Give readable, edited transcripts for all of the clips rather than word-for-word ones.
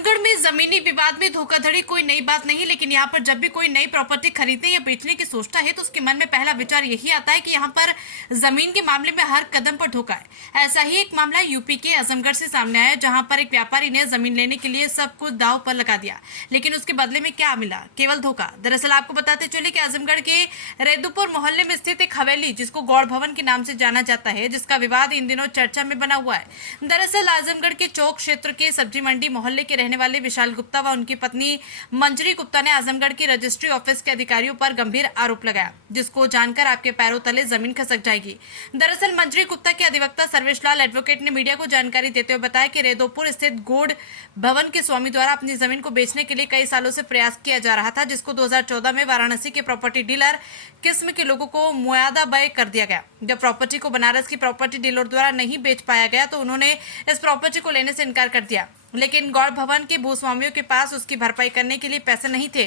आजमगढ़ में जमीनी विवाद में धोखाधड़ी कोई नई बात नहीं, लेकिन यहाँ पर जब भी कोई नई प्रॉपर्टी खरीदने या बेचने की सोचता है तो उसके मन में पहला विचार यही आता है कि यहाँ पर जमीन के मामले में हर कदम पर धोखा है। ऐसा ही एक मामला यूपी के आजमगढ़ से सामने आया, जहाँ पर एक व्यापारी ने जमीन लेने के लिए सब कुछ दांव पर लगा दिया, लेकिन उसके बदले में क्या मिला? केवल धोखा। दरअसल आपको बताते चले कि आजमगढ़ के रेदुपुर मोहल्ले में स्थित एक हवेली, जिसको गौड़ भवन के नाम से जाना जाता है, जिसका विवाद इन दिनों चर्चा में बना हुआ है। दरअसल आजमगढ़ के चौक क्षेत्र के सब्जी मंडी मोहल्ले के रहने वाले विशाल गुप्ता व उनकी पत्नी मंजरी गुप्ता ने आजमगढ़ की रजिस्ट्री ऑफिस के अधिकारियों पर गंभीर आरोप लगाया, जिसको जानकर आपके पैरों तले जमीन खसक जाएगी। दरअसल मंजरी गुप्ता के अधिवक्ता सर्वेश लाल एडवोकेट ने मीडिया को जानकारी देते हुए बताया कि रेदोपुर स्थित गौड़ भवन के स्वामी द्वारा अपनी जमीन को बेचने के लिए कई सालों से प्रयास किया जा रहा था, जिसको 2014 में वाराणसी के प्रॉपर्टी डीलर किस्म के लोगों को मुआयदा बय कर दिया गया। जब प्रॉपर्टी को बनारस की प्रॉपर्टी डीलर द्वारा नहीं बेच पाया गया तो उन्होंने इस प्रॉपर्टी को लेने से इनकार कर दिया, लेकिन गौड़ भवन के भूस्वामियों के पास उसकी भरपाई करने के लिए पैसे नहीं थे।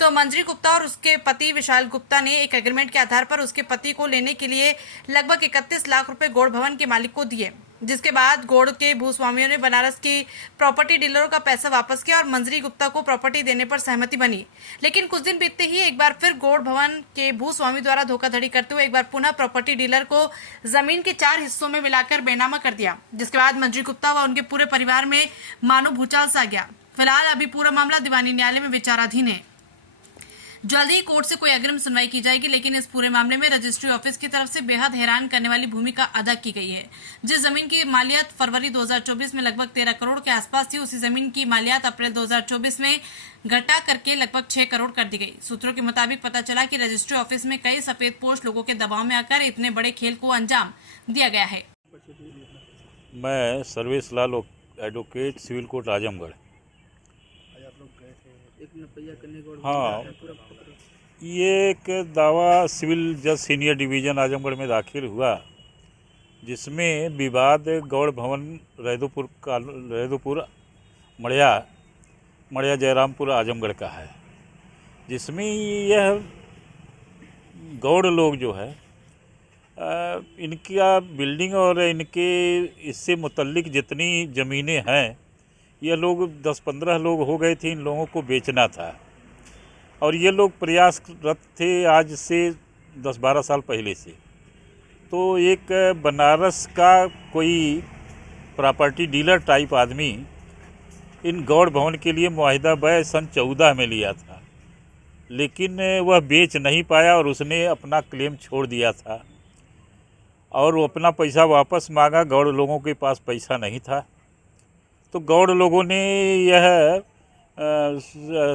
तो मंजरी गुप्ता और उसके पति विशाल गुप्ता ने एक एग्रीमेंट के आधार पर उसके पति को लेने के लिए लगभग 31 लाख रुपए गौड़ भवन के मालिक को दिए, जिसके बाद गौड़ के भूस्वामियों ने बनारस की प्रॉपर्टी डीलरों का पैसा वापस किया और मंजरी गुप्ता को प्रॉपर्टी देने पर सहमति बनी। लेकिन कुछ दिन बीतते ही एक बार फिर गौड़ भवन के भूस्वामी द्वारा धोखाधड़ी करते हुए एक बार पुनः प्रॉपर्टी डीलर को जमीन के 4 हिस्सों में मिलाकर बेनामा कर दिया, जिसके बाद मंजरी गुप्ता व उनके पूरे परिवार में मानो भूचाल सा गया। फिलहाल अभी पूरा मामला दीवानी न्यायालय में विचाराधीन है। जल्द ही कोर्ट से कोई अग्रिम सुनवाई की जाएगी, लेकिन इस पूरे मामले में रजिस्ट्री ऑफिस की तरफ से बेहद हैरान करने वाली भूमिका अदा की गई है। जिस जमीन की मालियत फरवरी 2024 में लगभग 13 करोड़ के आसपास थी, उसी जमीन की मालियत अप्रैल 2024 में घटा करके लगभग 6 करोड़ कर दी गई। सूत्रों के मुताबिक पता चला कि रजिस्ट्री ऑफिस में कई सफेदपोश लोगों के दबाव में आकर इतने बड़े खेल को अंजाम दिया गया है। मैं सर्वेश लाल एडवोकेट सिविल कोर्ट आजमगढ़। हाँ, ये एक दावा सिविल जज सीनियर डिवीज़न आजमगढ़ में दाखिल हुआ, जिसमें विवाद गौड़ भवन रेदुपुर मड़िया जयरामपुर आजमगढ़ का है, जिसमें यह गौड़ लोग जो है इनका बिल्डिंग और इनके इससे मुतल्लिक जितनी ज़मीनें हैं, ये लोग 10-15 लोग हो गए थे, इन लोगों को बेचना था और ये लोग प्रयासरत थे आज से 10-12 साल पहले से। तो एक बनारस का कोई प्रॉपर्टी डीलर टाइप आदमी इन गौड़ भवन के लिए मुआहिदा बय सन 14 में लिया था, लेकिन वह बेच नहीं पाया और उसने अपना क्लेम छोड़ दिया था और वो अपना पैसा वापस मांगा। गौड़ लोगों के पास पैसा नहीं था, तो गौड़ लोगों ने यह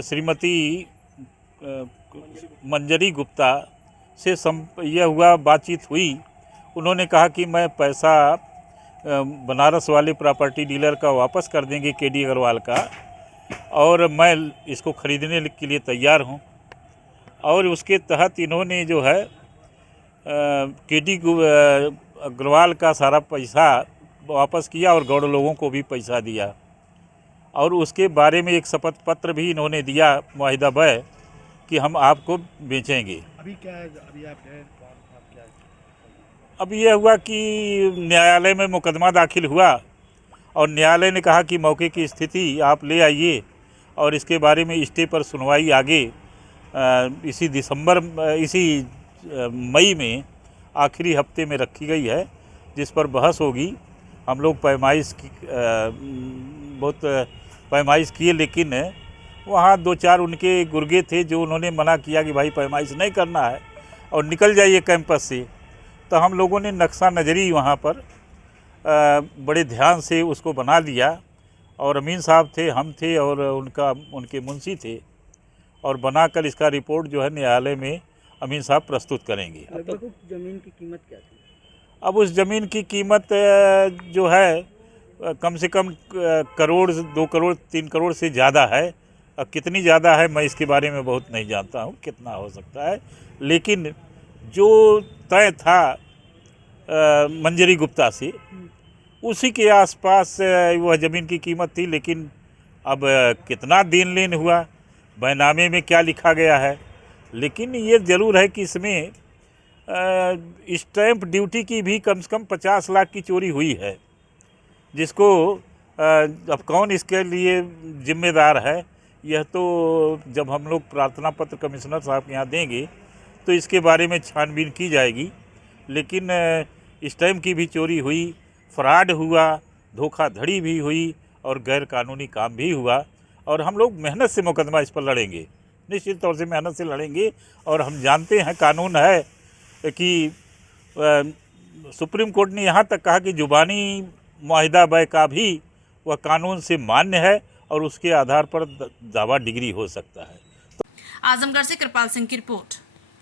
श्रीमती मंजरी गुप्ता से यह हुआ, बातचीत हुई। उन्होंने कहा कि मैं पैसा बनारस वाले प्रॉपर्टी डीलर का वापस कर देंगे, केडी अग्रवाल का, और मैं इसको ख़रीदने के लिए तैयार हूं। और उसके तहत इन्होंने जो है केडी अग्रवाल का सारा पैसा वापस किया और गौड़ लोगों को भी पैसा दिया, और उसके बारे में एक शपथ पत्र भी इन्होंने दिया मुआहिदा बय कि हम आपको बेचेंगे। अभी क्या है? अभी आप क्या है? अब यह हुआ कि न्यायालय में मुकदमा दाखिल हुआ और न्यायालय ने कहा कि मौके की स्थिति आप ले आइए और इसके बारे में स्टे पर सुनवाई आगे इसी मई में आखिरी हफ्ते में रखी गई है, जिस पर बहस होगी। हम लोग बहुत पैमाइश किए, लेकिन वहाँ 2-4 उनके गुर्गे थे जो उन्होंने मना किया कि भाई पैमाइश नहीं करना है और निकल जाइए कैंपस से। तो हम लोगों ने नक्शा नज़री वहाँ पर बड़े ध्यान से उसको बना लिया और अमीन साहब थे, हम थे और उनके मुंशी थे, और बनाकर इसका रिपोर्ट जो है न्यायालय में अमीन साहब प्रस्तुत करेंगे। ज़मीन की कीमत क्या थी? अब उस ज़मीन की कीमत जो है कम से कम करोड़, 2 करोड़, 3 करोड़ से ज़्यादा है। अब कितनी ज़्यादा है मैं इसके बारे में बहुत नहीं जानता हूँ कितना हो सकता है, लेकिन जो तय था मंजरी गुप्ता से उसी के आसपास वह ज़मीन की कीमत थी। लेकिन अब कितना देन लेन हुआ, बैनामे में क्या लिखा गया है, लेकिन ये ज़रूर है कि इसमें स्टैंप ड्यूटी की भी कम से कम 50 लाख की चोरी हुई है, जिसको अब कौन इसके लिए जिम्मेदार है, यह तो जब हम लोग प्रार्थना पत्र कमिश्नर साहब के यहाँ देंगे तो इसके बारे में छानबीन की जाएगी। लेकिन स्टैम्प की भी चोरी हुई, फ्रॉड हुआ, धोखाधड़ी भी हुई और गैर कानूनी काम भी हुआ, और हम लोग मेहनत से मुकदमा इस पर लड़ेंगे, निश्चित तौर से मेहनत से लड़ेंगे। और हम जानते हैं कानून है कि सुप्रीम कोर्ट ने यहाँ तक कहा कि जुबानी मुआहिदा बै का भी वह कानून से मान्य है और उसके आधार पर दावा डिग्री हो सकता है। आजमगढ़ से कृपाल सिंह की रिपोर्ट।